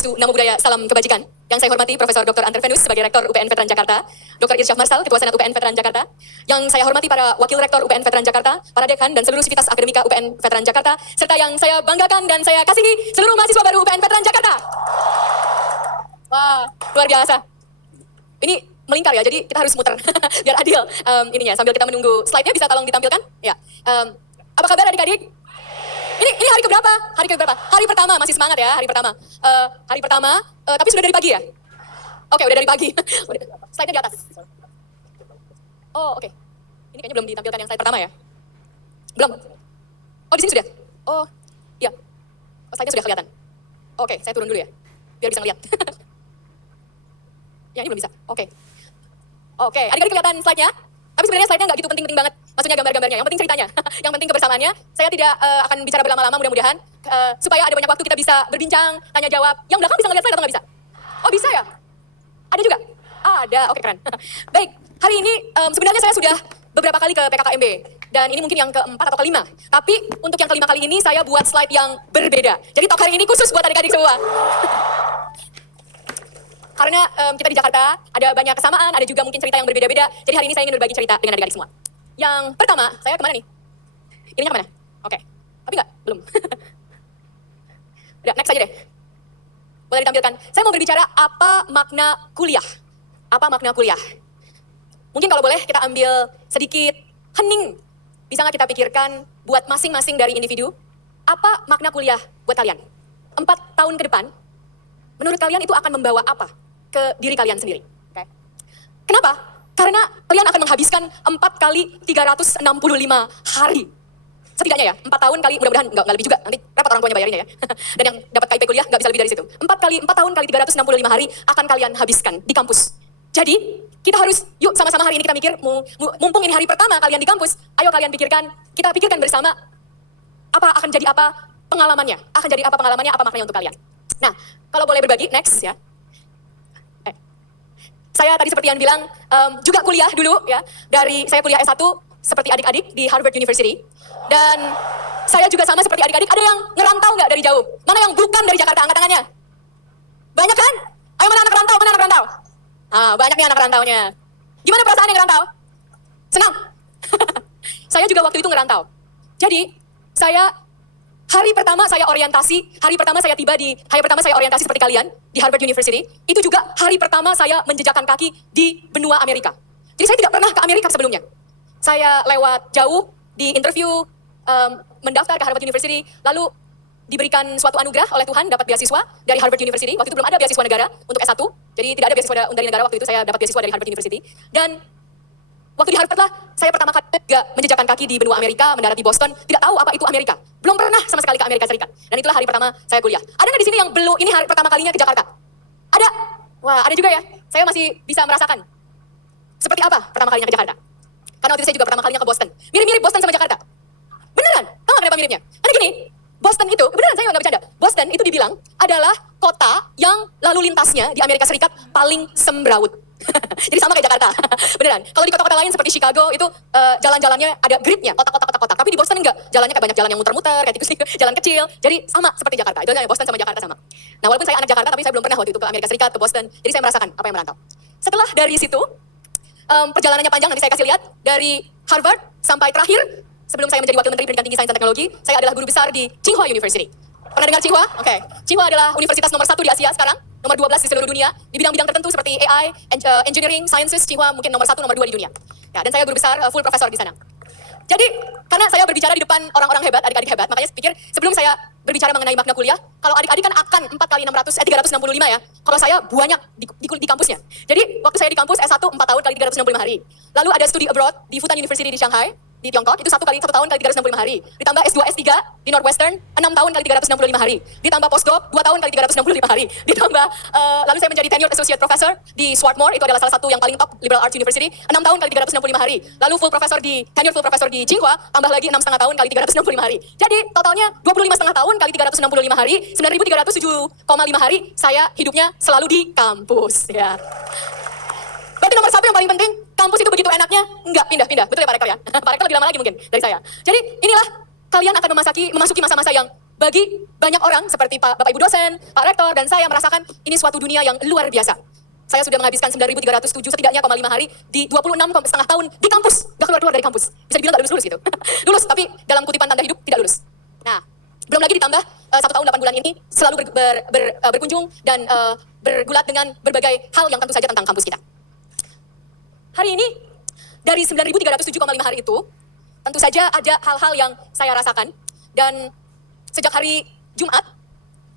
Swastiastu, Namo Buddhaya, Salam Kebajikan. Yang saya hormati Profesor Dr. Anter Venus sebagai Rektor UPN Veteran Jakarta, Dr. Irsyaf Marsal, Ketua Senat UPN Veteran Jakarta. Yang saya hormati para Wakil Rektor UPN Veteran Jakarta, para Dekan dan seluruh sivitas akademika UPN Veteran Jakarta, serta yang saya banggakan dan saya kasihi seluruh mahasiswa baru UPN Veteran Jakarta. Wah, luar biasa. Ini melingkar ya, jadi kita harus muter biar adil ininya. Sambil kita menunggu slide-nya bisa tolong ditampilkan? Ya. Apa kabar adik-adik? Ini hari keberapa? Hari keberapa? Hari pertama, masih semangat ya, hari pertama. Hari pertama, tapi sudah dari pagi ya? Oke, udah dari pagi. Slide-nya di atas. Oh, oke. Ini kayaknya belum ditampilkan yang slide pertama ya? Belum? Oh, di sini sudah? Oh, iya. Oh, slide-nya sudah kelihatan. Oke, saya turun dulu ya, biar bisa ngeliat. Ya, ini belum bisa. Oke. Oke, adik-adik kelihatan slide-nya? Tapi sebenarnya slide-nya nggak gitu penting-penting banget. Maksudnya gambar-gambarnya, yang penting ceritanya. Yang penting kebersamaannya. Saya tidak akan bicara berlama-lama mudah-mudahan. Supaya ada banyak waktu kita bisa berbincang, tanya jawab. Yang belakang bisa ngeliat slide atau nggak bisa? Oh bisa ya? Ada juga? Ada, oke keren. Baik, hari ini sebenarnya saya sudah beberapa kali ke PKKMB. Dan ini mungkin yang keempat atau kelima. Tapi untuk yang kelima kali ini saya buat slide yang berbeda. Jadi talk hari ini khusus buat adik-adik semua. Karena kita di Jakarta ada banyak kesamaan, ada juga mungkin cerita yang berbeda-beda. Jadi hari ini saya ingin berbagi cerita dengan adik-adik semua. Yang pertama, saya kemana nih? Ininya kemana? Oke. Tapi nggak? Belum. Udah, next aja deh. Boleh ditampilkan. Saya mau berbicara apa makna kuliah. Apa makna kuliah? Mungkin kalau boleh kita ambil sedikit hening. Bisa nggak kita pikirkan buat masing-masing dari individu, apa makna kuliah buat kalian? 4 tahun ke depan, menurut kalian itu akan membawa apa ke diri kalian sendiri? Okay. Kenapa? Karena kalian akan menghabiskan 4 kali 365 hari. Setidaknya ya, 4 tahun kali, mudah-mudahan nggak lebih juga, nanti repot orang tuanya bayarinnya ya. Dan yang dapat KIP kuliah nggak bisa lebih dari situ. 4 tahun kali 365 hari akan kalian habiskan di kampus. Jadi, kita harus, yuk sama-sama hari ini kita mikir, mumpung ini hari pertama kalian di kampus, ayo kalian pikirkan, kita pikirkan bersama, akan jadi apa pengalamannya, apa maknanya untuk kalian. Nah, kalau boleh berbagi, next ya. Saya tadi seperti yang bilang, juga kuliah dulu ya, saya kuliah S1 seperti adik-adik di Harvard University. Dan saya juga sama seperti adik-adik, ada yang ngerantau nggak dari jauh? Mana yang bukan dari Jakarta, angkat tangannya? Banyak kan? Ayo mana anak rantau, mana anak rantau? Banyak nih anak rantaunya. Gimana perasaan yang ngerantau? Senang? Saya juga waktu itu ngerantau. Jadi, hari pertama saya orientasi seperti kalian di Harvard University, itu juga hari pertama saya menjejakkan kaki di benua Amerika. Jadi saya tidak pernah ke Amerika sebelumnya. Saya lewat jauh di interview, mendaftar ke Harvard University, lalu diberikan suatu anugerah oleh Tuhan dapat beasiswa dari Harvard University. Waktu itu belum ada beasiswa negara untuk S1, jadi tidak ada beasiswa dari negara waktu itu, saya dapat beasiswa dari Harvard University. Dan waktu di Harvard lah, saya pertama kali juga menjejakkan kaki di benua Amerika, mendarat di Boston, tidak tahu apa itu Amerika. Belum pernah sama sekali ke Amerika Serikat. Dan itulah hari pertama saya kuliah. Ada nggak di sini yang belum ini hari pertama kalinya ke Jakarta? Ada? Wah, ada juga ya. Saya masih bisa merasakan seperti apa pertama kalinya ke Jakarta. Karena waktu itu saya juga pertama kalinya ke Boston. Mirip-mirip Boston sama Jakarta. Beneran? Tahu nggak kenapa miripnya? Karena gini, Boston itu, beneran saya nggak bercanda. Boston itu dibilang adalah kota yang lalu lintasnya di Amerika Serikat paling sembraut. Jadi sama kayak Jakarta, beneran. Kalau di kota-kota lain seperti Chicago itu jalan-jalannya ada gridnya, kotak-kotak. Tapi di Boston enggak, jalannya kayak banyak jalan yang muter-muter, kayak tikus, jalan kecil. Jadi sama seperti Jakarta. Itu Boston sama Jakarta sama. Nah walaupun saya anak Jakarta, tapi saya belum pernah waktu itu ke Amerika Serikat, ke Boston. Jadi saya merasakan apa yang merantau. Setelah dari situ, perjalanannya panjang. Nanti saya kasih lihat dari Harvard sampai terakhir. Sebelum saya menjadi Wakil Menteri Pendidikan Tinggi Sains dan Teknologi, saya adalah guru besar di Tsinghua University. Pernah dengar Tsinghua? Oke. Tsinghua adalah universitas nomor 1 di Asia sekarang, nomor 12 di seluruh dunia, di bidang-bidang tertentu seperti AI, Engineering, Sciences, Tsinghua mungkin nomor 1, nomor 2 di dunia. Ya, dan saya guru besar, full profesor di sana. Jadi, karena saya berbicara di depan orang-orang hebat, adik-adik hebat, makanya pikir sebelum saya berbicara mengenai makna kuliah, kalau adik-adik kan akan 4 kali 365 ya, kalau saya banyak di kampusnya. Jadi, waktu saya di kampus S1 4 tahun kali 365 hari. Lalu ada studi abroad di Fudan University di Shanghai, di Tiongkok, itu 1 tahun kali 365 hari. Ditambah S2, S3 di Northwestern, 6 tahun kali 365 hari. Ditambah postdoc, 2 tahun kali 365 hari. Ditambah, lalu saya menjadi tenured associate professor di Swarthmore, itu adalah salah satu yang paling top liberal arts university, 6 tahun kali 365 hari. Lalu tenured full professor di Tsinghua, tambah lagi 6,5 tahun kali 365 hari. Jadi totalnya 25,5 tahun kali 365 hari, 9.307,5 hari, saya hidupnya selalu di kampus. Ya. Berarti nomor 1 yang paling penting, kampus itu begitu enaknya, enggak pindah-pindah. Betul ya Pak Rektor ya? Pak Rektor lebih lama lagi mungkin dari saya. Jadi inilah kalian akan memasuki masa-masa yang bagi banyak orang seperti Bapak Ibu dosen, Pak Rektor, dan saya merasakan ini suatu dunia yang luar biasa. Saya sudah menghabiskan 9.307 setidaknya 5 hari di 26,5 tahun di kampus. Gak keluar-keluar dari kampus. Bisa dibilang gak lulus-lulus gitu. Lulus, tapi dalam kutipan tanda hidup tidak lulus. Nah, belum lagi ditambah 1 tahun 8 bulan ini selalu berkunjung dan bergulat dengan berbagai hal yang tentu saja tentang kampus kita. Hari ini, dari 9.307,5 hari itu, tentu saja ada hal-hal yang saya rasakan. Dan sejak hari Jumat,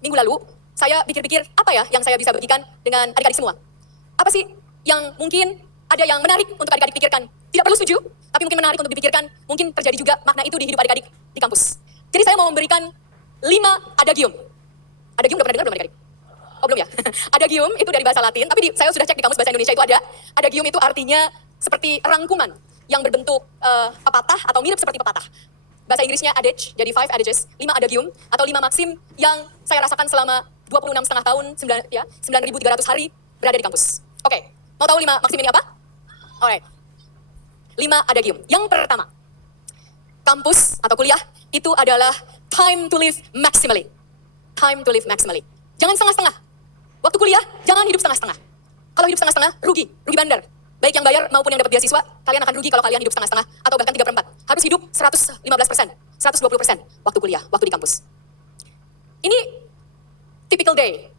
minggu lalu, saya pikir-pikir apa ya yang saya bisa bagikan dengan adik-adik semua. Apa sih yang mungkin ada yang menarik untuk adik-adik pikirkan? Tidak perlu setuju, tapi mungkin menarik untuk dipikirkan. Mungkin terjadi juga makna itu di hidup adik-adik di kampus. Jadi saya mau memberikan 5 adagium. Adagium udah pernah dengar belum adik-adik? Oh belum ya? Adagium itu dari bahasa Latin, tapi saya sudah cek di kamus bahasa Indonesia itu ada. Adagium itu artinya seperti rangkuman yang berbentuk pepatah atau mirip seperti pepatah. Bahasa Inggrisnya adage, jadi 5 adages, 5 adagium atau 5 maksim yang saya rasakan selama 26,5 tahun, 9.300 hari berada di kampus. Oke, mau tahu 5 maksim ini apa? Alright. 5 adagium. Yang pertama, kampus atau kuliah itu adalah time to live maximally. Time to live maximally. Jangan setengah-setengah. Waktu kuliah, jangan hidup setengah-setengah. Kalau hidup setengah-setengah, rugi bandar. Baik yang bayar maupun yang dapat beasiswa, kalian akan rugi kalau kalian hidup setengah-setengah atau bahkan 3/4. Harus hidup 115%, 120% waktu kuliah, waktu di kampus. Ini typical day.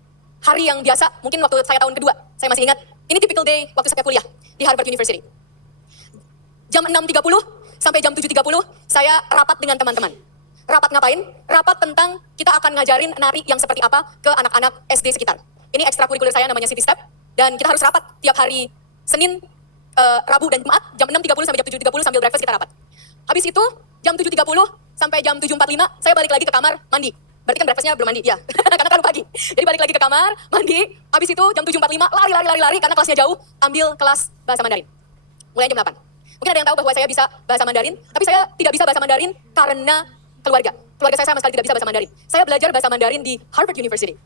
Hari yang biasa, mungkin waktu saya tahun kedua, saya masih ingat, ini typical day waktu saya kuliah di Harvard University. Jam 6.30 sampai jam 7.30, saya rapat dengan teman-teman. Rapat ngapain? Rapat tentang kita akan ngajarin nari yang seperti apa ke anak-anak SD sekitar. Ini ekstrakurikuler saya namanya City Step, dan kita harus rapat tiap hari Senin, Rabu, dan Jumat, jam 6.30 sampai jam 7.30 sambil breakfast kita rapat. Habis itu, jam 7.30 sampai jam 7.45, saya balik lagi ke kamar, mandi. Berarti kan breakfastnya belum mandi, ya. Karena terlalu pagi. Jadi balik lagi ke kamar, mandi. Habis itu jam 7.45, lari karena kelasnya jauh, ambil kelas bahasa Mandarin. Mulai jam 8. Mungkin ada yang tahu bahwa saya bisa bahasa Mandarin, tapi saya tidak bisa bahasa Mandarin karena keluarga. Keluarga saya sama sekali tidak bisa bahasa Mandarin. Saya belajar bahasa Mandarin di Harvard University.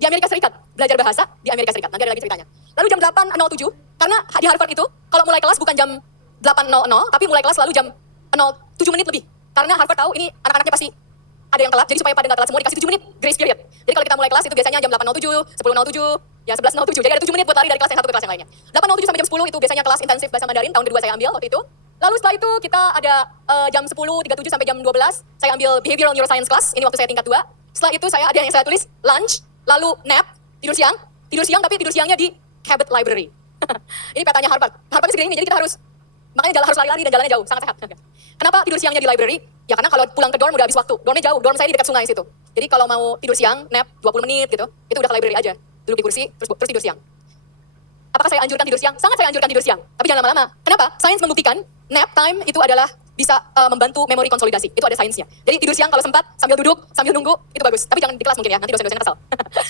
Di Amerika Serikat, belajar bahasa di Amerika Serikat. Nanti ada lagi ceritanya. Lalu jam 8.07, karena di Harvard itu, kalau mulai kelas bukan jam 8.00, tapi mulai kelas lalu jam 7 menit lebih. Karena Harvard tahu ini anak-anaknya pasti ada yang telat, jadi supaya pada nggak telat semua dikasih 7 menit grace period. Jadi kalau kita mulai kelas itu biasanya jam 8.07, 10.07, ya 11.07. Jadi ada 7 menit buat lari dari kelas yang satu ke kelas yang lainnya. 8.07 sampai jam 10 itu biasanya kelas intensif bahasa Mandarin, tahun kedua saya ambil waktu itu. Lalu setelah itu kita ada jam 10.37 sampai jam 12, saya ambil behavioral neuroscience class, ini waktu saya tingkat 2. Setelah itu saya ada yang saya tulis lunch, lalu nap, tidur siang tapi tidur siangnya di Cabot Library. Ini petanya Harvard. Harvardnya segini ini, jadi kita harus, makanya harus lari-lari dan jalannya jauh, sangat sehat. Kenapa tidur siangnya di library? Ya karena kalau pulang ke dorm udah habis waktu. Dormnya jauh, dorm saya di dekat sungai situ. Jadi kalau mau tidur siang, nap 20 menit gitu, itu udah ke library aja. Duduk di kursi, terus tidur siang. Apakah saya anjurkan tidur siang? Sangat saya anjurkan tidur siang. Tapi jangan lama-lama. Kenapa? Sains membuktikan nap time itu adalah bisa membantu memori konsolidasi. Itu ada sainsnya. Jadi tidur siang kalau sempat, sambil duduk, sambil nunggu, itu bagus. Tapi jangan di kelas mungkin ya, nanti dosen-dosennya kesal.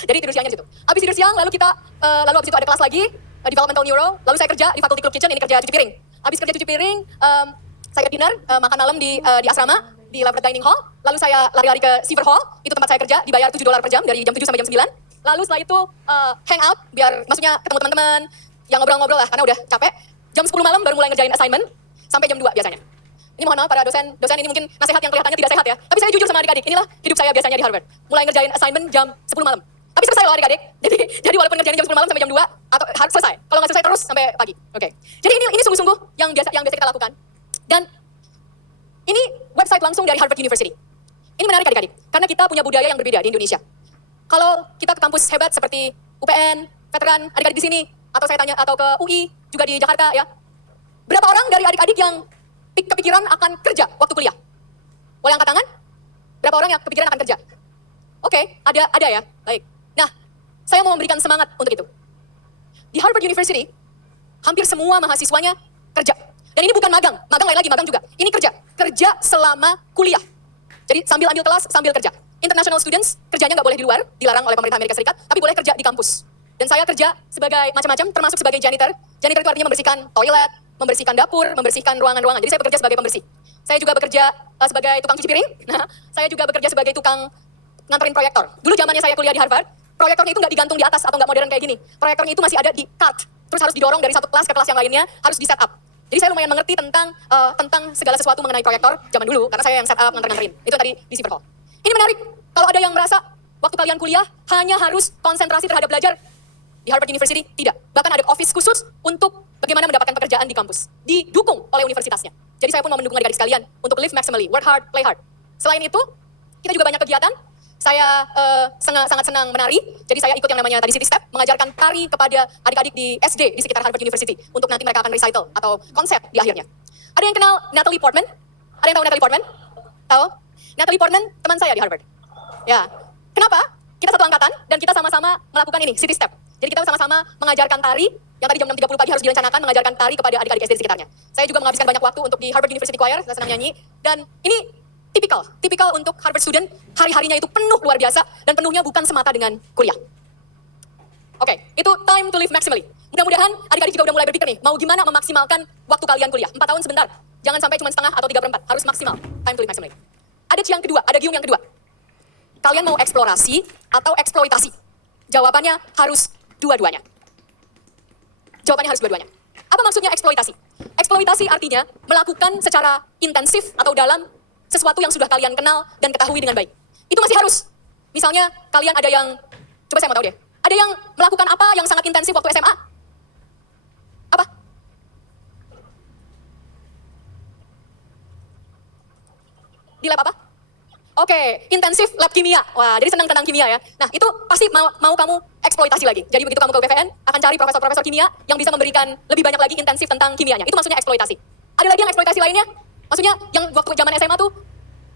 Jadi tidur siangnya di situ. Habis tidur siang, lalu habis itu ada kelas lagi, developmental neuro, lalu saya kerja di faculty club kitchen, ini kerja cuci piring. Habis kerja cuci piring, saya dinner, makan malam di asrama, di Labrador Dining Hall, lalu saya lari-lari ke Seaver Hall, itu tempat saya kerja, dibayar $7 per jam, dari jam 7 sampai jam 9. Lalu setelah itu hang out, biar maksudnya ketemu teman-teman, yang ngobrol-ngobrol lah, karena udah capek. Jam 10 malam baru mulai ngerjain assignment, sampai jam 2 biasanya. Ini mohon maaf para dosen ini mungkin nasihat yang kelihatannya tidak sehat ya. Tapi saya jujur sama adik-adik, inilah hidup saya biasanya di Harvard. Mulai ngerjain assignment jam 10 malam. Tapi selesai loh adik-adik. Jadi walaupun ngerjain jam 10 malam sampai jam 2, atau harus selesai. Kalau nggak selesai terus sampai pagi. Oke. Jadi ini sungguh-sungguh yang biasa kita lakukan. Dan ini website langsung dari Harvard University. Ini menarik adik-adik, karena kita punya budaya yang berbeda di Indonesia. Kalau kita ke kampus hebat seperti UPN, veteran, adik-adik di sini, atau saya tanya atau ke UI, juga di Jakarta ya. Berapa orang dari adik-adik yang kepikiran akan kerja waktu kuliah? Boleh angkat tangan? Berapa orang yang kepikiran akan kerja? Oke, ada ya. Baik. Nah, saya mau memberikan semangat untuk itu. Di Harvard University, hampir semua mahasiswanya kerja. Dan ini bukan magang lain lagi, magang juga. Ini kerja selama kuliah. Jadi sambil ambil kelas, sambil kerja. International students, kerjanya nggak boleh di luar, dilarang oleh pemerintah Amerika Serikat, tapi boleh kerja di kampus. Dan saya kerja sebagai macam-macam, termasuk sebagai janitor. Janitor itu artinya membersihkan toilet, membersihkan dapur, membersihkan ruangan-ruangan. Jadi saya bekerja sebagai pembersih. Saya juga bekerja sebagai tukang cuci piring. Nah, saya juga bekerja sebagai tukang nganterin proyektor. Dulu zamannya saya kuliah di Harvard, proyektornya itu nggak digantung di atas atau nggak modern kayak gini. Proyektornya itu masih ada di cart. Terus harus didorong dari satu kelas ke kelas yang lainnya, harus di set up. Jadi saya lumayan mengerti tentang segala sesuatu mengenai proyektor zaman dulu, karena saya yang set up nganterin. Itu tadi di Seaver Hall. Ini menarik. Kalau ada yang merasa waktu kalian kuliah hanya harus konsentrasi terhadap belajar, di Harvard University tidak. Bahkan ada office khusus untuk bagaimana mendapatkan pekerjaan di kampus. Didukung oleh universitasnya. Jadi saya pun mau mendukung adik-adik sekalian untuk live maximally, work hard, play hard. Selain itu, kita juga banyak kegiatan. Saya sangat senang menari, jadi saya ikut yang namanya tadi City Step, mengajarkan tari kepada adik-adik di SD di sekitar Harvard University untuk nanti mereka akan recital atau konsep di akhirnya. Ada yang kenal Natalie Portman? Ada yang tahu Natalie Portman? Tahu? Natalie Portman teman saya di Harvard. Ya, kenapa? Kita satu angkatan dan kita sama-sama melakukan ini, City Step. Jadi kita sama-sama mengajarkan tari, yang tadi jam 6.30 pagi harus direncanakan mengajarkan tari kepada adik-adik SD di sekitarnya. Saya juga menghabiskan banyak waktu untuk di Harvard University Choir, saya senang nyanyi, dan ini tipikal untuk Harvard student, hari-harinya itu penuh luar biasa, dan penuhnya bukan semata dengan kuliah. Oke, itu time to live maximally. Mudah-mudahan adik-adik juga udah mulai berpikir nih, mau gimana memaksimalkan waktu kalian kuliah. 4 tahun sebentar, jangan sampai cuma setengah atau 3/4, harus maksimal. Time to live maximally. Ada yang kedua, ada gium yang kedua. Kalian mau eksplorasi atau eksploitasi? Jawabannya harus dua-duanya. Jawabannya harus dua-duanya. Apa maksudnya eksploitasi? Eksploitasi artinya melakukan secara intensif atau dalam sesuatu yang sudah kalian kenal dan ketahui dengan baik. Itu masih harus. Misalnya kalian ada yang, coba saya mau tahu deh, ada yang melakukan apa yang sangat intensif waktu SMA? Apa? Di lab apa? Oke, intensif lab kimia. Wah, jadi senang tentang kimia ya. Nah, itu pasti mau kamu eksploitasi lagi. Jadi begitu kamu ke UPN, akan cari profesor-profesor kimia yang bisa memberikan lebih banyak lagi intensif tentang kimianya. Itu maksudnya eksploitasi. Ada lagi yang eksploitasi lainnya? Maksudnya yang waktu zaman SMA tuh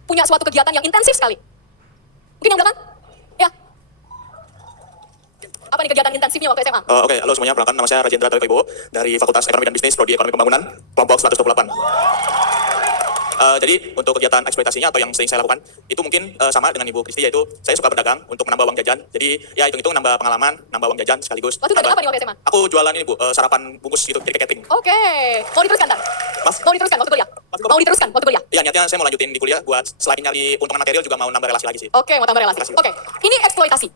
punya suatu kegiatan yang intensif sekali. Mungkin yang belakang? Ya. Apa nih kegiatan intensifnya waktu SMA? Oke, halo semuanya, perkenalkan nama saya Rajendra Tawibowo dari Fakultas Ekonomi dan Bisnis, Prodi Ekonomi Pembangunan, kelompok 128. Jadi untuk kegiatan eksploitasinya atau yang sering saya lakukan itu mungkin sama dengan Ibu Kristi, yaitu saya suka berdagang untuk menambah uang jajan. Jadi ya hitung-hitung nambah pengalaman, nambah uang jajan sekaligus. Waktu dagang apa nih waktu SMA? Aku jualan ini Bu, sarapan bungkus gitu, catering. Oke, mau diteruskan kan? Mas? Mau diteruskan waktu kuliah? Mau diteruskan waktu kuliah? Iya, niatnya saya mau lanjutin di kuliah buat selain nyari untungan material juga mau nambah relasi lagi sih. Oke, mau tambah relasi. Oke, ini eksploitasi.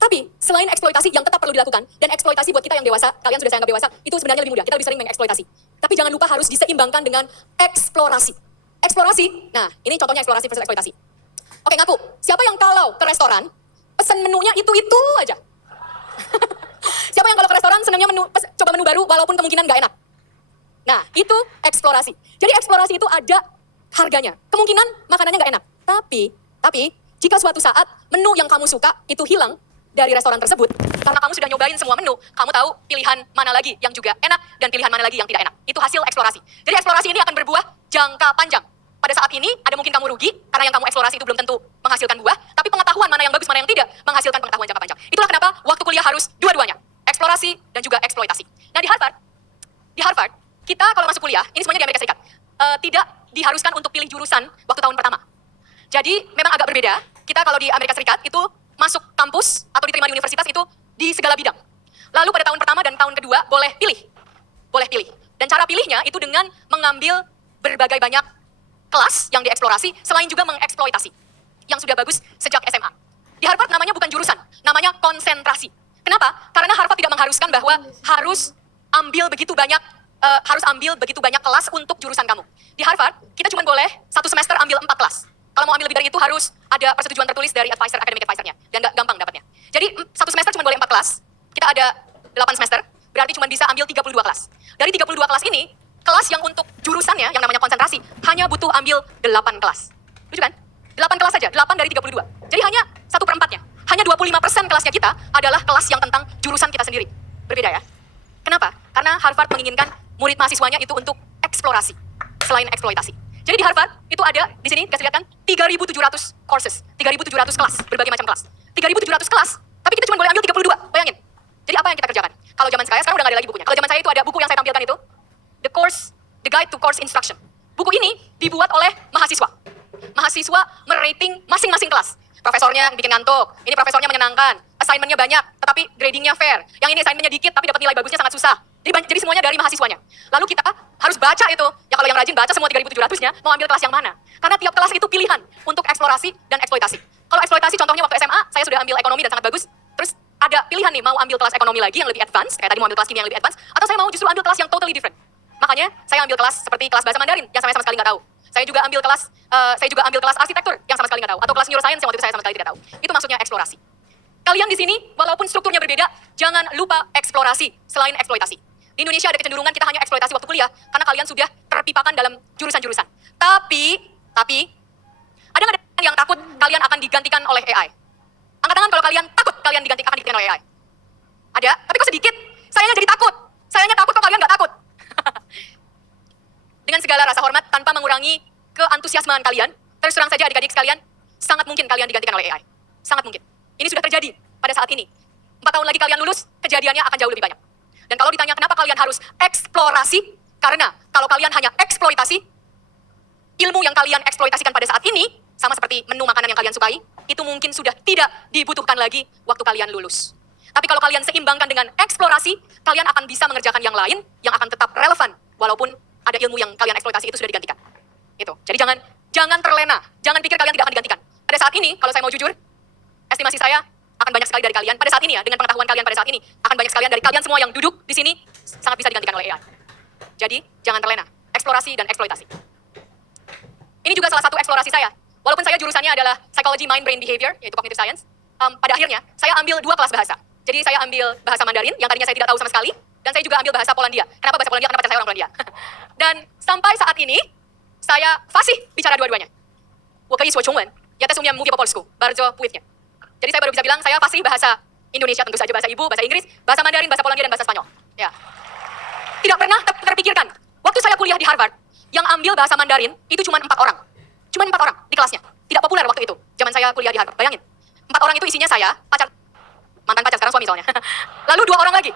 Tapi selain eksploitasi yang tetap perlu dilakukan, dan eksploitasi buat kita yang dewasa, kalian sudah saya anggap dewasa, itu sebenarnya lebih mudah. Kita lebih sering mengeksploitasi. Tapi jangan lupa harus diseimbangkan dengan eksplorasi. Eksplorasi, nah ini contohnya eksplorasi versus eksploitasi. Oke, ngaku, siapa yang kalau ke restoran, pesen menunya itu aja? Siapa yang kalau ke restoran senangnya coba menu baru walaupun kemungkinan nggak enak? Nah, itu eksplorasi. Jadi eksplorasi itu ada harganya. Kemungkinan makanannya nggak enak. Tapi, jika suatu saat menu yang kamu suka itu hilang dari restoran tersebut, karena kamu sudah nyobain semua menu, kamu tahu pilihan mana lagi yang juga enak dan pilihan mana lagi yang tidak enak. Itu hasil eksplorasi. Jadi eksplorasi ini akan berbuah jangka panjang. Pada saat ini, ada mungkin kamu rugi, karena yang kamu eksplorasi itu belum tentu menghasilkan buah, tapi pengetahuan mana yang bagus, mana yang tidak, menghasilkan pengetahuan jangka panjang. Itulah kenapa waktu kuliah harus dua-duanya, eksplorasi dan juga eksploitasi. Nah di Harvard, kita kalau masuk kuliah, ini semuanya di Amerika Serikat, tidak diharuskan untuk pilih jurusan waktu tahun pertama. Jadi memang agak berbeda, kita kalau di Amerika Serikat itu masuk kampus atau diterima di universitas itu di segala bidang. Lalu pada tahun pertama dan tahun kedua boleh pilih. Dan cara pilihnya itu dengan mengambil berbagai banyak kelas yang dieksplorasi, selain juga mengeksploitasi, yang sudah bagus sejak SMA. Di Harvard namanya bukan jurusan, namanya konsentrasi. Kenapa? Karena Harvard tidak mengharuskan bahwa harus ambil begitu banyak kelas untuk jurusan kamu. Di Harvard, kita cuma boleh satu semester ambil 4 kelas. Kalau mau ambil lebih dari itu harus ada persetujuan tertulis dari academic advisor-nya, dan gak gampang dapatnya. Jadi satu semester cuma boleh 4 kelas, kita ada 8 semester, berarti cuma bisa ambil 32 kelas. Dari 32 kelas ini, kelas yang untuk jurusannya, yang namanya konsentrasi, hanya butuh ambil 8 kelas. Lucu kan? 8 kelas saja, 8 dari 32. Jadi hanya 1/4-nya. Hanya 25% kelasnya kita adalah kelas yang tentang jurusan kita sendiri. Berbeda ya? Kenapa? Karena Harvard menginginkan murid mahasiswanya itu untuk eksplorasi, selain eksploitasi. Jadi di Harvard, itu ada, di sini, kasih lihat kan, 3.700 courses, 3.700 kelas, berbagai macam kelas. 3.700 kelas, tapi kita cuma boleh ambil 32, bayangin. Jadi apa yang kita kerjakan? Kalau zaman saya, sekarang udah gak ada lagi bukunya. Kalau zaman saya itu ada buku yang saya tampilkan itu, The Guide to Course Instruction. Buku ini dibuat oleh mahasiswa. Mahasiswa merating masing-masing kelas. Profesornya bikin ngantuk, ini profesornya menyenangkan, assignment-nya banyak, tetapi grading-nya fair. Yang ini assignment-nya dikit, tapi dapat nilai bagusnya sangat susah. Jadi semuanya dari mahasiswanya. Lalu kita harus baca itu. Ya kalau yang rajin baca semua 3.700-nya, mau ambil kelas yang mana. Karena tiap kelas itu pilihan untuk eksplorasi dan eksploitasi. Kalau eksploitasi contohnya waktu SMA, saya sudah ambil ekonomi dan sangat bagus. Terus ada pilihan nih, mau ambil kelas ekonomi lagi yang lebih advance, kayak tadi mau ambil kelas kimia yang lebih advance, atau saya mau justru ambil kelas yang totally different. Makanya saya ambil kelas seperti kelas bahasa Mandarin, yang saya sama sekali nggak tahu. Saya juga ambil kelas arsitektur yang sama sekali nggak tahu, atau kelas neuroscience yang waktu itu saya sama sekali tidak tahu. Itu maksudnya eksplorasi. Kalian di sini, walaupun strukturnya berbeda, jangan lupa eksplorasi selain eksploitasi. Di Indonesia ada kecenderungan kita hanya eksploitasi waktu kuliah karena kalian sudah terpipakan dalam jurusan-jurusan. Tapi ada nggak yang takut kalian akan digantikan oleh AI? Angkat tangan kalau kalian takut kalian akan digantikan oleh AI. Ada, tapi kok sedikit? Sayanya jadi takut. Sayanya takut kok kalian nggak takut. Dengan segala rasa hormat, tanpa mengurangi keantusiasmaan kalian, terus terang saja adik-adik sekalian, sangat mungkin kalian digantikan oleh AI. Sangat mungkin. Ini sudah terjadi pada saat ini. 4 tahun lagi kalian lulus, kejadiannya akan jauh lebih banyak. Dan kalau ditanya kenapa kalian harus eksplorasi, karena kalau kalian hanya eksploitasi, ilmu yang kalian eksploitasikan pada saat ini, sama seperti menu makanan yang kalian sukai, itu mungkin sudah tidak dibutuhkan lagi waktu kalian lulus. Tapi kalau kalian seimbangkan dengan eksplorasi, kalian akan bisa mengerjakan yang lain yang akan tetap relevan, walaupun ada ilmu yang kalian eksploitasi itu sudah digantikan. Itu. Jadi jangan terlena, jangan pikir kalian tidak akan digantikan. Pada saat ini, kalau saya mau jujur, estimasi saya akan banyak sekali dari kalian pada saat ini ya, dengan pengetahuan kalian pada saat ini, akan banyak sekali dari kalian semua yang duduk di sini sangat bisa digantikan oleh AI. Jadi jangan terlena, eksplorasi dan eksploitasi. Ini juga salah satu eksplorasi saya. Walaupun saya jurusannya adalah Psychology, Mind, Brain, Behavior, yaitu Cognitive Science, pada akhirnya saya ambil 2 kelas bahasa. Jadi saya ambil bahasa Mandarin, yang tadinya saya tidak tahu sama sekali, dan saya juga ambil bahasa Polandia. Kenapa bahasa Polandia? Karena pacar saya orang Polandia. Dan sampai saat ini, saya fasih bicara dua-duanya. 我可以说中文, я też umiem mówię po polsku, bardzo pływnie. Jadi saya baru bisa bilang saya fasih bahasa Indonesia, tentu saja bahasa ibu, bahasa Inggris, bahasa Mandarin, bahasa Polandia, dan bahasa Spanyol. Ya. Tidak pernah terpikirkan. Waktu saya kuliah di Harvard, yang ambil bahasa Mandarin itu cuma 4 orang. Cuma 4 orang di kelasnya. Tidak populer waktu itu, zaman saya kuliah di Harvard. Bayangin, 4 orang itu isinya saya, mantan pacar, sekarang suami soalnya. Lalu 2 orang lagi.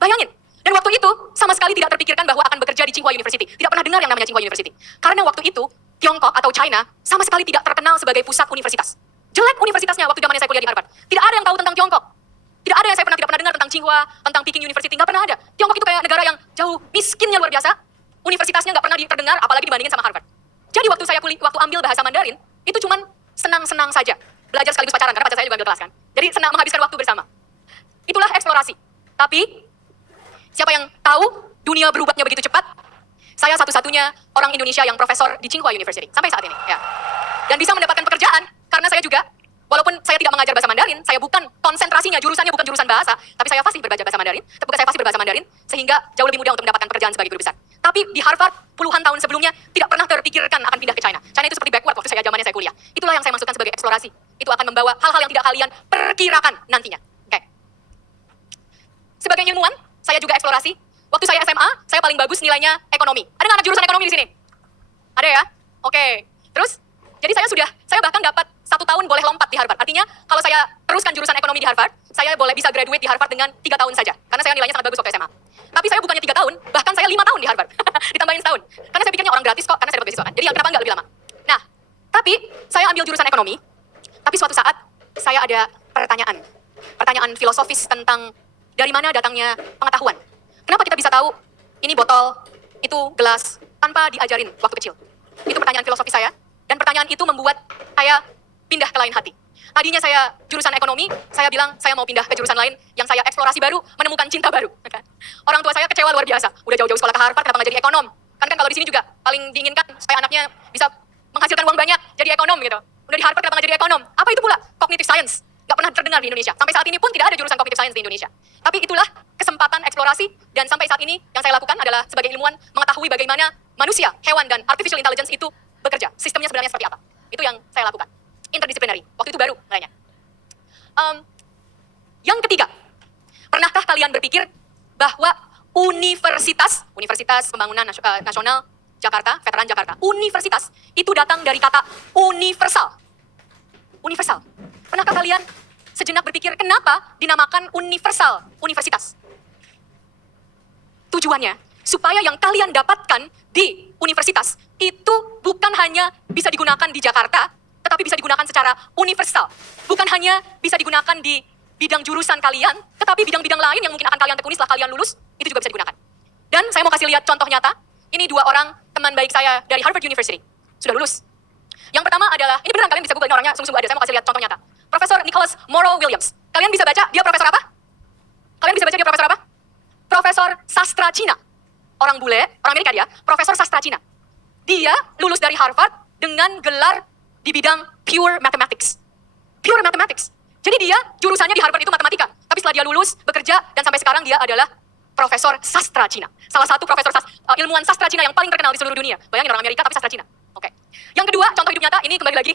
Bayangin. Dan waktu itu sama sekali tidak terpikirkan bahwa akan bekerja di Tsinghua University. Tidak pernah dengar yang namanya Tsinghua University. Karena waktu itu Tiongkok atau China sama sekali tidak terkenal sebagai pusat universitas. Jelek universitasnya waktu zamannya saya kuliah di Harvard. Tidak ada yang tahu tentang Tiongkok. Tidak ada yang saya tidak pernah dengar tentang Tsinghua, tentang Peking University, nggak pernah ada. Tiongkok itu kayak negara yang jauh miskinnya luar biasa. Universitasnya nggak pernah terdengar, apalagi dibandingin sama Harvard. Jadi waktu saya waktu ambil bahasa Mandarin, itu cuman senang-senang saja. Belajar sekaligus pacaran, karena pacar saya juga ambil kelas kan. Jadi senang menghabiskan waktu bersama. Itulah eksplorasi. Tapi, siapa yang tahu dunia berubahnya begitu cepat? Saya satu-satunya orang Indonesia yang profesor di Tsinghua University, sampai saat ini. Ya. Dan bisa mendapatkan pekerjaan, karena saya juga, walaupun saya tidak mengajar bahasa Mandarin, saya bukan konsentrasinya, jurusannya bukan jurusan bahasa, tapi saya fasih berbahasa Mandarin, sehingga jauh lebih mudah untuk mendapatkan pekerjaan sebagai guru besar. Tapi di Harvard, puluhan tahun sebelumnya, tidak pernah terpikirkan akan pindah ke China. China itu seperti backward waktu zamannya saya kuliah. Itulah yang saya maksudkan sebagai eksplorasi. Itu akan membawa hal-hal yang tidak kalian perkirakan nantinya. Oke. Sebagai ilmuwan, saya juga eksplorasi. Waktu saya SMA, saya paling bagus nilainya ekonomi. Ada nggak anak jurusan ekonomi di sini? Ada ya? Oke. Terus, jadi saya bahkan dapat 1 tahun boleh lompat di Harvard. Artinya, kalau saya teruskan jurusan ekonomi di Harvard, saya boleh bisa graduate di Harvard dengan 3 tahun saja. Karena saya nilainya sangat bagus waktu SMA. Tapi saya bukannya 3 tahun, bahkan saya 5 tahun di Harvard. Ditambahin setahun. Karena saya pikirnya orang gratis kok, karena saya dapat beasiswa kan. Jadi ya kenapa nggak lebih lama? Nah, tapi saya ambil jurusan ekonomi, tapi suatu saat saya ada pertanyaan. Pertanyaan filosofis tentang dari mana datangnya pengetahuan. Kenapa kita bisa tahu ini botol, itu gelas, tanpa diajarin waktu kecil? Itu pertanyaan filosofis saya, dan pertanyaan itu membuat saya pindah ke lain hati. Tadinya saya jurusan ekonomi, saya bilang saya mau pindah ke jurusan lain yang saya eksplorasi baru, menemukan cinta baru. Orang tua saya kecewa luar biasa. Udah jauh-jauh sekolah ke Harvard, kenapa nggak jadi ekonom? Kan kalau di sini juga paling diinginkan supaya anaknya bisa menghasilkan uang banyak, jadi ekonom gitu. Udah di Harvard, kenapa nggak jadi ekonom? Apa itu pula? Cognitive Science. Nggak pernah terdengar di Indonesia. Sampai saat ini pun tidak ada jurusan Cognitive Science di Indonesia. Tapi itulah kesempatan eksplorasi, dan sampai saat ini yang saya lakukan adalah sebagai ilmuwan mengetahui bagaimana manusia, hewan, dan artificial intelligence itu bekerja. Sistemnya sebenarnya seperti apa. Itu yang saya lakukan. Interdisciplinary. Waktu itu baru kayaknya. Yang ketiga, pernahkah kalian berpikir bahwa Universitas Pembangunan Nasional Jakarta, Veteran Jakarta, universitas itu datang dari kata universal. Universal. Pernahkah kalian sejenak berpikir kenapa dinamakan universal universitas? Tujuannya, supaya yang kalian dapatkan di universitas itu bukan hanya bisa digunakan di Jakarta, tetapi bisa digunakan secara universal. Bukan hanya bisa digunakan di bidang jurusan kalian, tetapi bidang-bidang lain yang mungkin akan kalian tekuni setelah kalian lulus, itu juga bisa digunakan. Dan saya mau kasih lihat contoh nyata. Ini 2 orang teman baik saya dari Harvard University. Sudah lulus. Yang pertama adalah, ini beneran kalian bisa google, ini orangnya sungguh-sungguh ada. Saya mau kasih lihat contoh nyata. Profesor Nicholas Morrow Williams. Kalian bisa baca dia profesor apa? Kalian bisa baca dia profesor apa? Profesor sastra Cina. Orang bule, orang Amerika dia, profesor sastra Cina. Dia lulus dari Harvard dengan gelar di bidang pure mathematics. Pure mathematics. Jadi dia jurusannya di Harvard itu matematika. Tapi setelah dia lulus, bekerja, dan sampai sekarang dia adalah profesor sastra Cina. Salah satu profesor ilmuwan sastra Cina yang paling terkenal di seluruh dunia. Bayangin orang Amerika tapi sastra Cina. Oke. Yang kedua, contoh hidup nyata, ini kembali lagi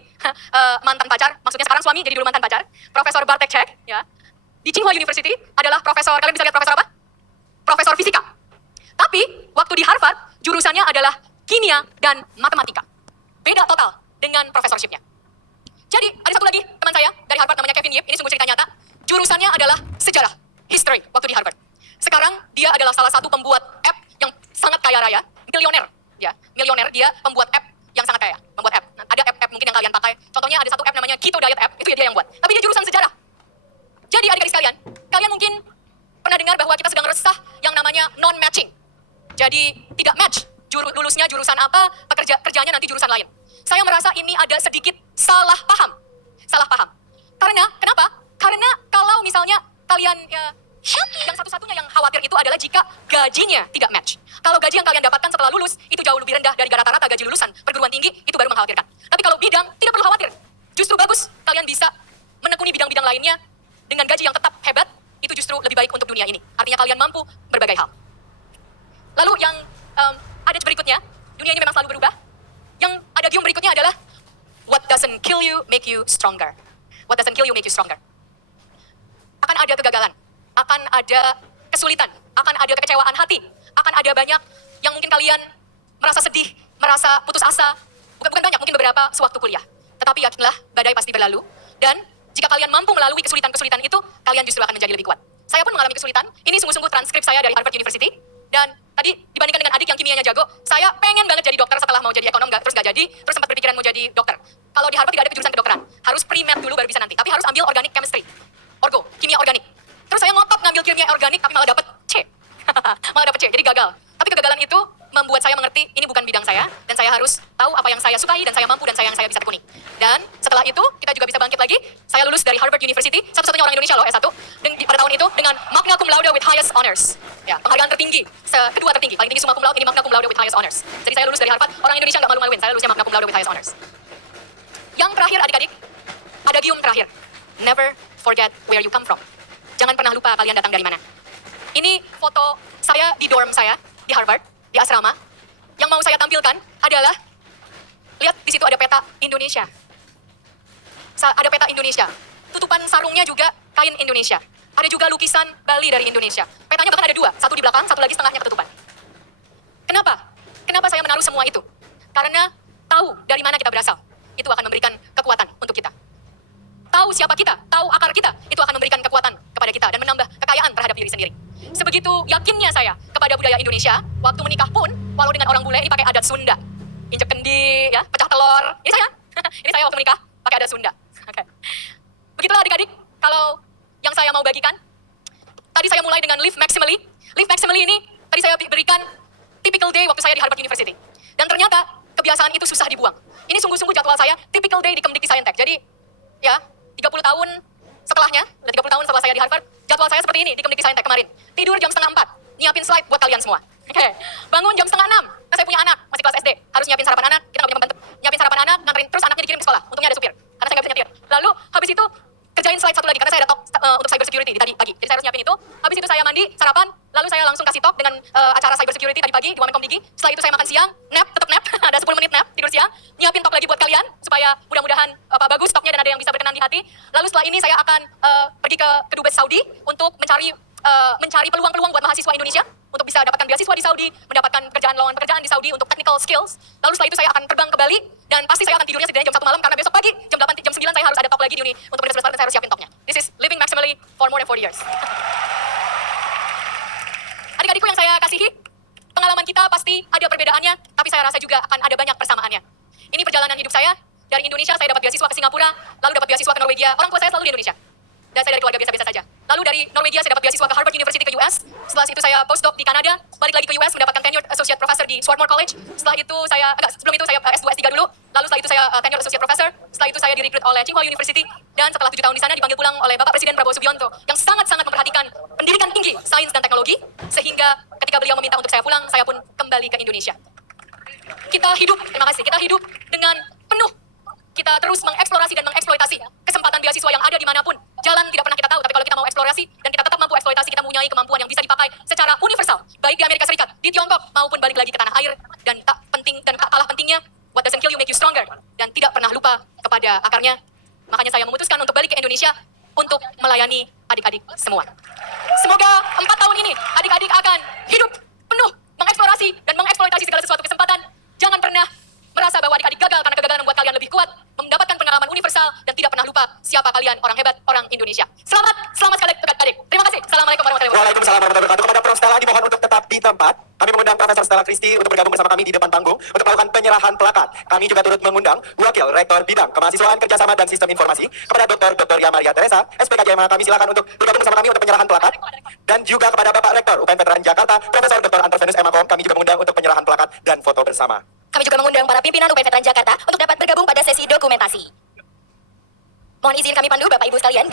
mantan pacar, maksudnya sekarang suami, jadi dulu mantan pacar. Profesor Bartek Cech, ya. Di Tsinghua University adalah profesor, kalian bisa lihat profesor apa? Profesor fisika. Tapi, waktu di Harvard, jurusannya adalah kimia dan matematika. Beda total dengan profesorshipnya. Jadi, ada satu lagi teman saya dari Harvard namanya Kevin Yip, ini sungguh cerita nyata. Jurusannya adalah sejarah, history, waktu di Harvard. Sekarang, dia adalah salah satu pembuat app yang sangat kaya raya, milioner. Ya, milioner, dia pembuat app yang sangat kaya, membuat app. Nah, ada app mungkin yang kalian pakai. Contohnya ada satu app namanya Keto Diet App, itu ya dia yang buat. Tapi dia jurusan sejarah. Jadi adik-adik sekalian, kalian mungkin pernah dengar bahwa kita sedang resah yang namanya non-matching. Jadi tidak match, lulusnya jurusan apa, kerjanya nanti jurusan lain. Saya merasa ini ada sedikit salah paham. Salah paham. Karena, kenapa? Karena kalau misalnya kalian, yang satu-satunya yang khawatir itu adalah jika gajinya tidak match. Kalau gaji yang kalian dapatkan setelah lulus, itu jauh lebih rendah dari rata-rata gaji lulusan perguruan tinggi, itu baru mengkhawatirkan. Tapi kalau bidang, tidak perlu khawatir. Justru bagus, kalian bisa menekuni bidang-bidang lainnya dengan gaji yang tetap hebat, itu justru lebih baik untuk dunia ini. Artinya kalian mampu berbagai hal. Lalu yang ada berikutnya, dunia ini memang selalu berubah. Yang ada gium berikutnya adalah, what doesn't kill you make you stronger. What doesn't kill you make you stronger. Akan ada kegagalan, akan ada kesulitan, akan ada kekecewaan hati, akan ada banyak yang mungkin kalian merasa sedih, merasa putus asa. Bukan banyak, mungkin beberapa sewaktu kuliah. Tetapi yakinlah, badai pasti berlalu. Dan jika kalian mampu melalui kesulitan-kesulitan itu, kalian justru akan menjadi lebih kuat. Saya pun mengalami kesulitan. Ini sungguh-sungguh transkrip saya dari Harvard University. Dan tadi dibandingkan dengan adik yang kimianya jago, saya pengen banget jadi dokter setelah mau jadi ekonom, terus gak jadi, terus sempat berpikiran mau jadi dokter. Kalau di Harvard tidak ada kejurusan kedokteran. Harus pre-med dulu baru bisa nanti. Tapi harus ambil organic chemistry. Orgo, kimia organik. Terus saya ngotot ngambil kimia organik, tapi malah dapet C. Malah dapet C, jadi gagal. Tapi kegagalan itu membuat saya mengerti ini bukan bidang saya, dan saya harus tahu apa yang saya sukai, dan saya mampu, dan yang saya bisa tekuni. Dan setelah itu, kita juga bisa bangkit lagi. Saya lulus dari Harvard University, satu-satunya orang Indonesia loh, S1, pada tahun itu, dengan magna cum laude with highest honors. Ya, penghargaan tertinggi, kedua tertinggi, paling tinggi summa cum laude, ini magna cum laude with highest honors. Jadi saya lulus dari Harvard, orang Indonesia nggak malu-maluin, saya lulusnya magna cum laude with highest honors. Yang terakhir adik-adik, ada gium terakhir. Never forget where you come from. Jangan pernah lupa kalian datang dari mana. Ini foto saya di dorm saya, di Harvard, di asrama. Yang mau saya tampilkan adalah, lihat di situ ada peta Indonesia. Ada peta Indonesia. Tutupan sarungnya juga kain Indonesia. Ada juga lukisan Bali dari Indonesia. Petanya bahkan ada dua, satu di belakang, satu lagi setengahnya ketutupan. Kenapa? Kenapa saya menaruh semua itu? Karena tahu dari mana kita berasal. Itu akan memberikan kekuatan untuk kita. Tahu siapa kita, tahu akar kita, itu akan memberikan kekuatan kepada kita dan menambah kekayaan terhadap diri sendiri. Sebegitu yakinnya saya kepada budaya Indonesia, waktu menikah pun, walau dengan orang bule, ini pakai adat Sunda. Injek kendi, ya, pecah telur. Ini saya. Ini saya waktu menikah, pakai adat Sunda. Okay. Begitulah adik-adik, kalau yang saya mau bagikan. Tadi saya mulai dengan live maximally. Live maximally ini, tadi saya berikan typical day waktu saya di Harvard University. Dan ternyata, kebiasaan itu susah dibuang. Ini sungguh-sungguh jadwal saya, typical day di Kemdikti Saintek. Jadi, ya, 30 tahun setelahnya, 30 tahun setelah saya di Harvard, jadwal saya seperti ini di Kemdikti Saintek kemarin. Tidur jam 3:30, nyiapin slide buat kalian semua. Oke. Bangun jam 5:30, nah saya punya anak, masih kelas SD, harus nyiapin sarapan anak, kita nggak punya pembantu. Nyiapin sarapan anak, nganterin, terus anaknya dikirim ke sekolah, untungnya ada supir, karena saya nggak bisa nyetir. Lalu, habis itu, kerjain slide satu lagi, karena saya ada talk untuk cyber security di tadi pagi. Jadi saya harus nyiapin itu, habis itu saya mandi, sarapan, lalu saya langsung kasih talk dengan acara cyber security tadi pagi di Wamenkom Digi. Setelah itu saya makan siang, nap, tetap nap, ada 10 menit nap, tidur siang, nyiapin talk lagi buat kalian, supaya mudah-mudahan bagus talknya dan ada yang bisa berkenan di hati. Lalu setelah ini saya akan pergi ke Kedubes Saudi untuk mencari peluang-peluang buat mahasiswa Indonesia untuk bisa dapatkan beasiswa di Saudi, mendapatkan lowongan pekerjaan di Saudi untuk technical skills. Lalu setelah itu saya akan terbang ke Bali dan pasti saya akan tidurnya setidaknya jam 1 malam karena besok pagi jam 8, jam 9 saya harus ada talk lagi di Uni untuk Universitas dan saya harus siapin talknya. This is living maximally for more than 40 years. Adik-adikku yang saya kasihi, pengalaman kita pasti ada perbedaannya, tapi saya rasa juga akan ada banyak persamaannya. Ini perjalanan hidup saya. Dari Indonesia saya dapat beasiswa ke Singapura, lalu dapat beasiswa ke Norwegia. Orang tua saya selalu di Indonesia. Dan saya dari keluarga biasa-biasa saja. Lalu dari Norwegia saya dapat beasiswa ke Harvard University ke US. Setelah itu saya postdoc di Kanada, balik lagi ke US mendapatkan tenured associate professor di Swarthmore College. Setelah itu sebelum itu saya S2, S3 dulu. Lalu setelah itu saya tenured associate professor. Setelah itu saya direkrut oleh Tsinghua University. Dan setelah 7 tahun di sana dipanggil pulang oleh Bapak Presiden Prabowo Subianto yang sangat-sangat memperhatikan pendidikan tinggi, sains dan teknologi. Sehingga ketika beliau meminta untuk saya pulang, saya pun kembali ke Indonesia. kita hidup, terima kasih, kita hidup dengan penuh. Kita terus mengeksplorasi dan mengeksploitasi kesempatan beasiswa yang ada dimanapun. Jalan tidak pernah kita tahu, tapi kalau kita mau eksplorasi dan kita tetap mampu eksploitasi, kita mempunyai kemampuan yang bisa dipakai secara universal, baik di Amerika Serikat, di Tiongkok, maupun balik lagi ke tanah air. Dan tak penting dan tak kalah pentingnya, what doesn't kill you make you stronger. Dan tidak pernah lupa kepada akarnya. Makanya saya memutuskan untuk balik ke Indonesia untuk melayani adik-adik semua. Semoga 4 tahun ini adik-adik akan hidup penuh mengeksplorasi dan mengeksploitasi segala sesuatu kesempatan. Jangan pernah merasa bahwa adik-adik gagal karena kegagalan membuat kalian lebih kuat, mendapatkan pengalaman universal, dan tidak pernah lupa siapa kalian, orang hebat, orang Indonesia. Selamat sekali adik-adik. Terima kasih. Assalamualaikum warahmatullahi wabarakatuh. Waalaikumsalam warahmatullahi wabarakatuh. Kepada Prof. Stella dimohon untuk tetap di tempat. Kami mengundang Profesor Stella Christy untuk bergabung bersama kami di depan panggung untuk melakukan penyerahan plakat. Kami juga turut mengundang Wakil Rektor Bidang Kemahasiswaan Kerjasama dan Sistem Informasi kepada Dr. Yamaria Teresa, SPKJMA. Kami silakan untuk bergabung bersama kami untuk penyerahan plakat. Dan juga kepada Bapak Rektor UPN Veteran Jakarta, Profesor Dr. Antovenus Emakom. Kami juga mengundang untuk penyerahan plakat dan foto bersama. Kami juga mengundang para pimpinan UPN Veteran Jakarta untuk dapat bergabung pada sesi dokumentasi. Mohon izin kami pandu Bapak Ibu sekalian.